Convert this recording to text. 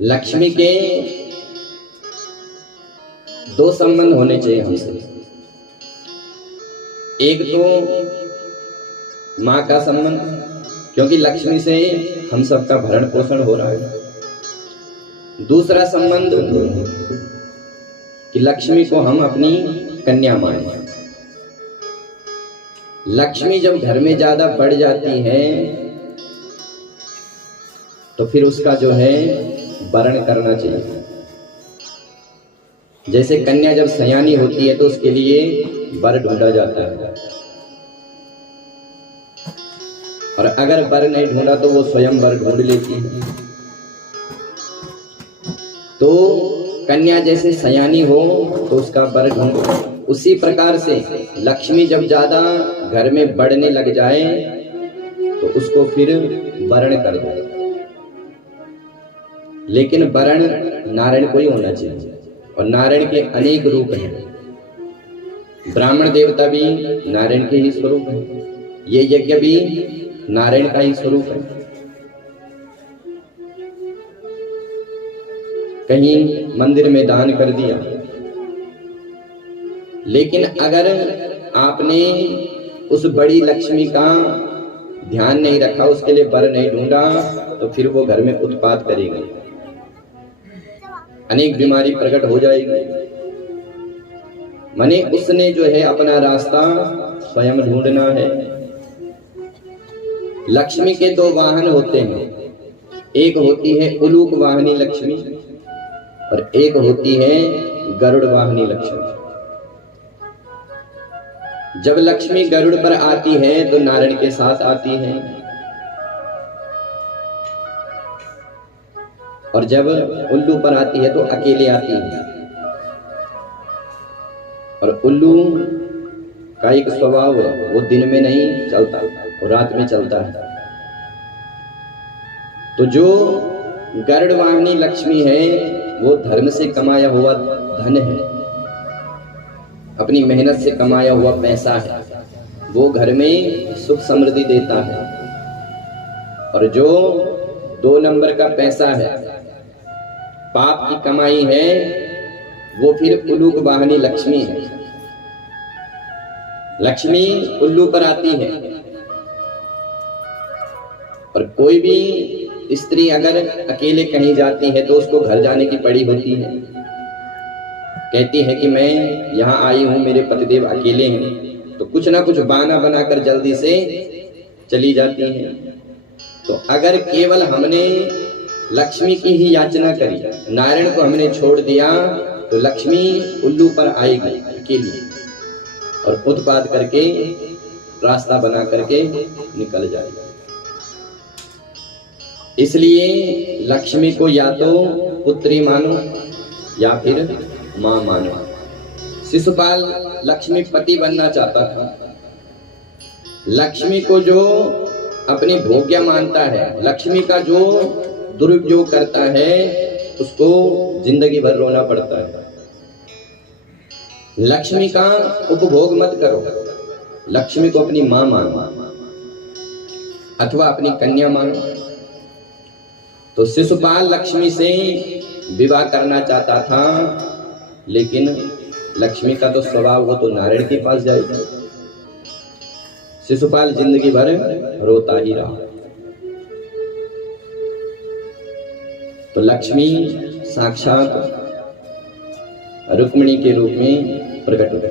लक्ष्मी के दो संबंध होने चाहिए हमसे। एक तो माँ का संबंध, क्योंकि लक्ष्मी से हम सबका भरण पोषण हो रहा है। दूसरा संबंध कि लक्ष्मी को हम अपनी कन्या माने। लक्ष्मी जब घर में ज्यादा बढ़ जाती है तो फिर उसका जो है वरण करना चाहिए। जैसे कन्या जब सयानी होती है तो उसके लिए वर ढूंढा जाता है, और अगर वर नहीं ढूंढा तो वो स्वयं वर ढूंढ लेती है। तो कन्या जैसे सयानी हो तो उसका वर ढूंढो। उसी प्रकार से लक्ष्मी जब ज्यादा घर में बढ़ने लग जाए तो उसको फिर वरण कर दो। लेकिन वरण नारायण को ही होना चाहिए, और नारायण के अनेक रूप हैं। ब्राह्मण देवता भी नारायण के ही स्वरूप है, ये यज्ञ भी नारायण का ही स्वरूप है। कहीं मंदिर में दान कर दिया, लेकिन अगर आपने उस बड़ी लक्ष्मी का ध्यान नहीं रखा, उसके लिए वर नहीं ढूंढा, तो फिर वो घर में उत्पात करेगी, अनेक बीमारी प्रकट हो जाएगी। माने उसने जो है अपना रास्ता स्वयं ढूंढना है। लक्ष्मी के दो वाहन होते हैं, एक होती है उलूक वाहनी लक्ष्मी और एक होती है गरुड़ वाहनी लक्ष्मी। जब लक्ष्मी गरुड़ पर आती है तो नारायण के साथ आती है, और जब उल्लू पर आती है तो अकेले आती है। और उल्लू का एक स्वभाव है, वो दिन में नहीं चलता, वो रात में चलता है। तो जो गरुड़ वाहिनी लक्ष्मी है वो धर्म से कमाया हुआ धन है, अपनी मेहनत से कमाया हुआ पैसा है, वो घर में सुख समृद्धि देता है। और जो 2 नंबर का पैसा है, पाप की कमाई है, वो फिर उल्लू वाहिनी लक्ष्मी है। लक्ष्मी उल्लू पर आती है, और कोई भी स्त्री अगर अकेले कहीं जाती है तो उसको घर जाने की पड़ी होती है। कहती है कि मैं यहाँ आई हूँ, मेरे पतिदेव अकेले हैं, तो कुछ ना कुछ बहाना बनाकर जल्दी से चली जाती है। तो अगर केवल हमने लक्ष्मी की ही याचना करी, नारायण को हमने छोड़ दिया, तो लक्ष्मी उल्लू पर आएगी अकेली और उत्पात करके रास्ता बना करके निकल जाएगी। इसलिए लक्ष्मी को या तो पुत्री मानो या फिर मां मानो। शिशुपाल लक्ष्मी पति बनना चाहता था। लक्ष्मी को जो अपनी भोग्या मानता है, लक्ष्मी का जो दुरुपयोग करता है, उसको जिंदगी भर रोना पड़ता है। लक्ष्मी का उपभोग मत करो, लक्ष्मी को अपनी मां मानो अथवा अपनी कन्या मानो। तो शिशुपाल लक्ष्मी से विवाह करना चाहता था, लेकिन लक्ष्मी का तो स्वभाव, वो तो नारायण के पास जाएगा। शिशुपाल जिंदगी भर रोता ही रहा। तो लक्ष्मी साक्षात रुक्मिणी के रूप में प्रकट हो गई।